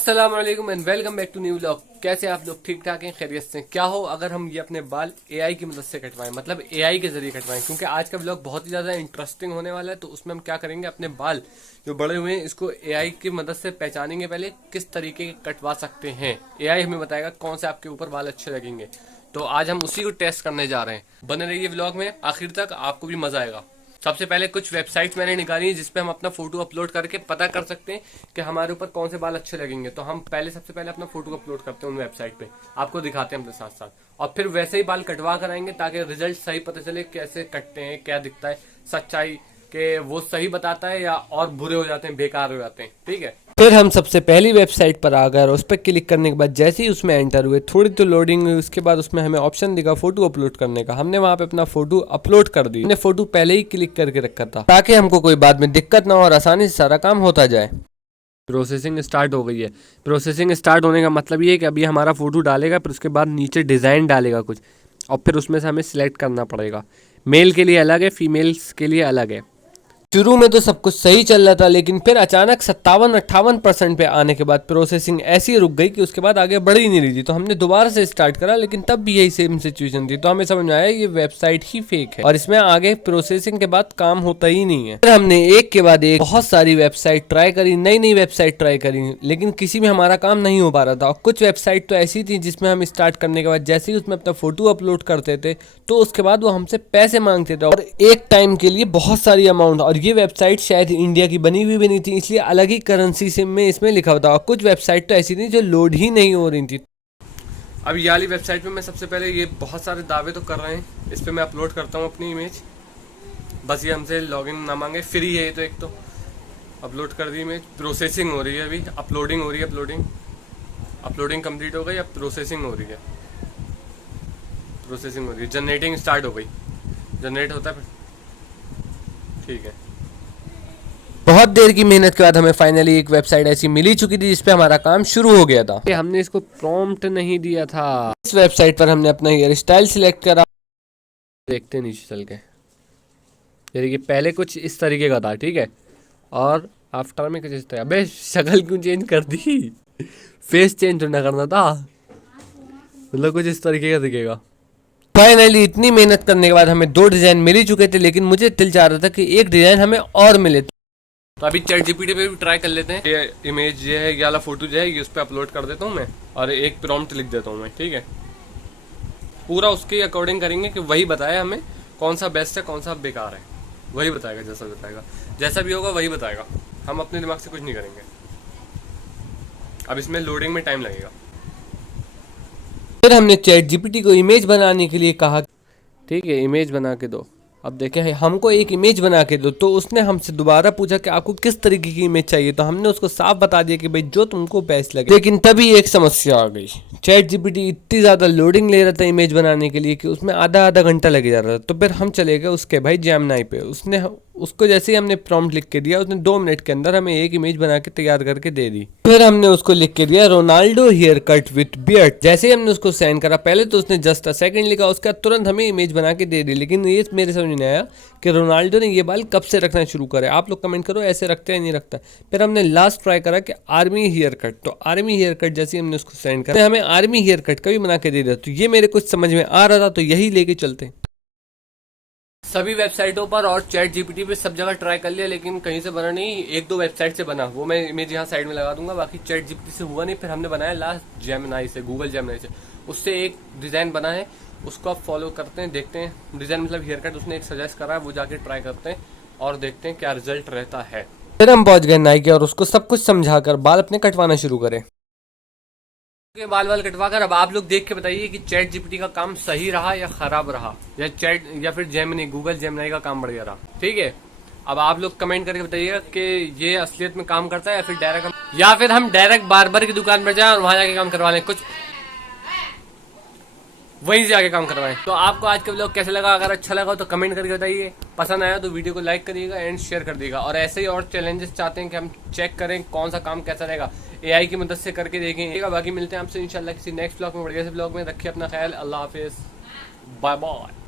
अस्सलाम वालेकुम and welcome back to new vlog. कैसे आप लोग? ठीक ठाक हैं, खैरियत से? क्या हो अगर हम ये अपने बाल एआई की मदद से कटवाएं, मतलब एआई के जरिए कटवाएं, क्योंकि आज का व्लॉग बहुत ही ज्यादा इंटरेस्टिंग होने वाला है। तो उसमें हम क्या करेंगे, अपने बाल जो बड़े हुए हैं इसको एआई की मदद से पहचानेंगे पहले किस तरीके के कटवा सकते हैं। एआई हमें बताएगा कौन से आपके ऊपर बाल अच्छे लगेंगे। तो आज हम उसी को टेस्ट करने जा रहे हैं। बने रहिए व्लॉग में आखिर तक, आपको भी मजा आएगा। सबसे पहले कुछ वेबसाइट्स मैंने निकाली है जिसपे हम अपना फोटो अपलोड करके पता कर सकते हैं कि हमारे ऊपर कौन से बाल अच्छे लगेंगे। तो हम सबसे पहले अपना फोटो अपलोड करते हैं उन वेबसाइट पे, आपको दिखाते हैं अपने साथ साथ, और फिर वैसे ही बाल कटवा कर आएंगे ताकि रिजल्ट सही पता चले, कैसे कटते हैं, क्या दिखता है, सच्चाई के वो सही बताता है या और बुरे हो जाते हैं, बेकार हो जाते हैं। ठीक है, फिर हम सबसे पहली वेबसाइट पर आ गए और उस पर क्लिक करने के बाद जैसे ही उसमें एंटर हुए, थोड़ी तो लोडिंग हुई, उसके बाद उसमें हमें ऑप्शन दिखा फोटो अपलोड करने का। हमने वहां पे अपना फोटो अपलोड कर दी। हमने फोटो पहले ही क्लिक करके रखा था ताकि हमको कोई बाद में दिक्कत ना हो और आसानी से सारा काम होता जाए। प्रोसेसिंग स्टार्ट हो गई है। प्रोसेसिंग स्टार्ट होने का मतलब ये है कि अभी हमारा फोटो डालेगा, फिर उसके बाद नीचे डिज़ाइन डालेगा कुछ, और फिर उसमें से हमें सिलेक्ट करना पड़ेगा। मेल के लिए अलग है, फीमेल्स के लिए अलग है। शुरू में तो सब कुछ सही चल रहा था, लेकिन फिर अचानक 57-58% पे आने के बाद प्रोसेसिंग ऐसी रुक गई कि उसके बाद आगे बढ़ ही नहीं रही थी। तो हमने दोबारा से स्टार्ट करा, लेकिन तब भी यही सेम सिचुएशन थी। तो हमें समझ में आया ये वेबसाइट ही फेक है और इसमें आगे प्रोसेसिंग के बाद काम होता ही नहीं है। फिर हमने एक के बाद एक बहुत सारी वेबसाइट ट्राई करी, नई नई वेबसाइट ट्राई करी, लेकिन किसी में हमारा काम नहीं हो पा रहा था। और कुछ वेबसाइट तो ऐसी थी जिसमें हम स्टार्ट करने के बाद जैसे ही उसमें अपना फोटो अपलोड करते थे तो उसके बाद वो हमसे पैसे मांगते थे, और एक टाइम के लिए बहुत सारी अमाउंट। और ये वेबसाइट शायद इंडिया की बनी हुई भी नहीं थी, इसलिए अलग ही करेंसी से में इसमें लिखा हुआ था। और कुछ वेबसाइट तो ऐसी थी जो लोड ही नहीं हो रही थी। अब ये वाली वेबसाइट पे मैं सबसे पहले ये बहुत सारे दावे तो कर रहे हैं, इस पर मैं अपलोड करता हूँ अपनी इमेज। बस ये हमसे लॉगिन ना मांगे, फ्री है ये तो। एक तो अपलोड कर दी इमेज, प्रोसेसिंग हो रही है, अभी अपलोडिंग हो रही है। अपलोडिंग कंप्लीट हो गई, अब प्रोसेसिंग हो रही है। जनरेटिंग स्टार्ट हो गई, जनरेट होता है। ठीक है, बहुत देर की मेहनत के बाद हमें फाइनली एक वेबसाइट ऐसी मिली चुकी थी जिसपे हमारा काम शुरू हो गया था। हमने इसको प्रॉम्प्ट नहीं दिया था। इस वेबसाइट पर हमने अपना हेयर स्टाइल सिलेक्ट करा। देखते हैं नीचे चल के, देखिए पहले कुछ इस तरीके का था, ठीक है, और आफ्टर में कुछ इस तरह। अबे शक्ल क्यों चेंज कर दी? फेस चेंज ना करना था, मतलब कुछ इस तरीके का दिखेगा। फाइनली इतनी मेहनत करने के बाद हमें 2 डिजाइन मिल ही चुके थे, लेकिन मुझे दिल चाह रहा था कि एक डिजाइन हमें और मिले। तो अभी चैट जीपीटी पे भी ट्राई कर लेते हैं। ये इमेज जो है, ये वाला फोटो जो है, ये उस पर अपलोड कर देता हूँ मैं, और एक प्रॉम्प्ट लिख देता हूँ मैं। ठीक है, पूरा उसके अकॉर्डिंग करेंगे कि वही बताए हमें कौन सा बेस्ट है कौन सा बेकार है। वही बताएगा, जैसा भी होगा वही बताएगा। हम अपने दिमाग से कुछ नहीं करेंगे। अब इसमें लोडिंग में टाइम लगेगा। फिर हमने चैट जीपीटी को इमेज बनाने के लिए कहा, ठीक है इमेज बना के दो। अब देखें हमको एक इमेज बना के दो, तो उसने हमसे दोबारा पूछा कि आपको किस तरीके की इमेज चाहिए। तो हमने उसको साफ बता दिया कि भाई जो तुमको बेस्ट लगे। लेकिन तभी एक समस्या आ गई, चैट जीपीटी इतनी ज़्यादा लोडिंग ले रहा था इमेज बनाने के लिए कि उसमें आधा घंटा लगे जा रहा था। तो फिर हम चले गए उसके भाई जेमिनी पे। उसको जैसे ही हमने प्रॉम्प्ट लिख के दिया, उसने 2 मिनट के अंदर हमें एक इमेज बना के तैयार करके दे दी। फिर हमने उसको लिख के दिया Ronaldo hair cut with beard. जैसे ही हमने उसको सेंड करा, पहले तो उसने जस्ट अ सेकंड लिखा, उसके बाद तुरंत हमें इमेज बना के दे दी। लेकिन ये मेरे समझ नहीं आया कि रोनाल्डो ने ये बाल कब से रखना शुरू करे। आप लोग कमेंट करो ऐसे रखते हैं नहीं रखता। फिर हमने लास्ट ट्राई करा कि आर्मी हेयर कट। तो आर्मी हेयर कट जैसे हमने उसको सेंड करा, हमें आर्मी हेयर कट का भी बना के दे दिया। तो ये मेरे कुछ समझ में आ रहा था, तो यही लेके चलते हैं। सभी वेबसाइटों पर और चैट जीपीटी पे सब जगह ट्राई कर लिया, लेकिन कहीं से बना नहीं। 1-2 वेबसाइट से बना, वो मैं इमेज यहाँ साइड में लगा दूंगा। बाकी चैट जीपीटी से हुआ नहीं। फिर हमने बनाया लास्ट जेमिनी से, गूगल जेमिनी से। उससे एक डिजाइन बना है, उसको आप फॉलो करते हैं, देखते हैं डिजाइन मतलब हेयर कट उसने एक सजेस्ट करा है, वो जाके ट्राई करते हैं और देखते हैं क्या रिजल्ट रहता है। फिर हम पहुंच गए नाई के और उसको सब कुछ समझाकर बाल अपने कटवाना शुरू करें। बाल कटवा कर अब आप लोग देख के बताइए कि चैट जीपीटी का काम सही रहा या खराब रहा, या फिर जेमिनी, गूगल जेमिनी का काम बढ़िया रहा। ठीक है, अब आप लोग कमेंट करके बताइएगा कि ये असलियत में काम करता है या फिर हम डायरेक्ट बार्बर की दुकान पर जाएं और वहां जाके काम करवा लें, कुछ वहीं से आके काम करवाएं। तो आपको आज का व्लॉग कैसा लगा? अगर अच्छा लगा तो कमेंट करके बताइए, पसंद आया तो वीडियो को लाइक करिएगा एंड शेयर कर दीजिएगा। और ऐसे ही और चैलेंजेस चाहते हैं कि हम चेक करें कौन सा काम कैसा रहेगा, एआई की मदद से करके देखेंगे। बाकी मिलते हैं आपसे इंशाल्लाह किसी नेक्स्ट व्लॉग में, बढ़िया से व्लॉग में। रखिए अपना ख्याल, अल्लाह हाफिज, बाय बाय।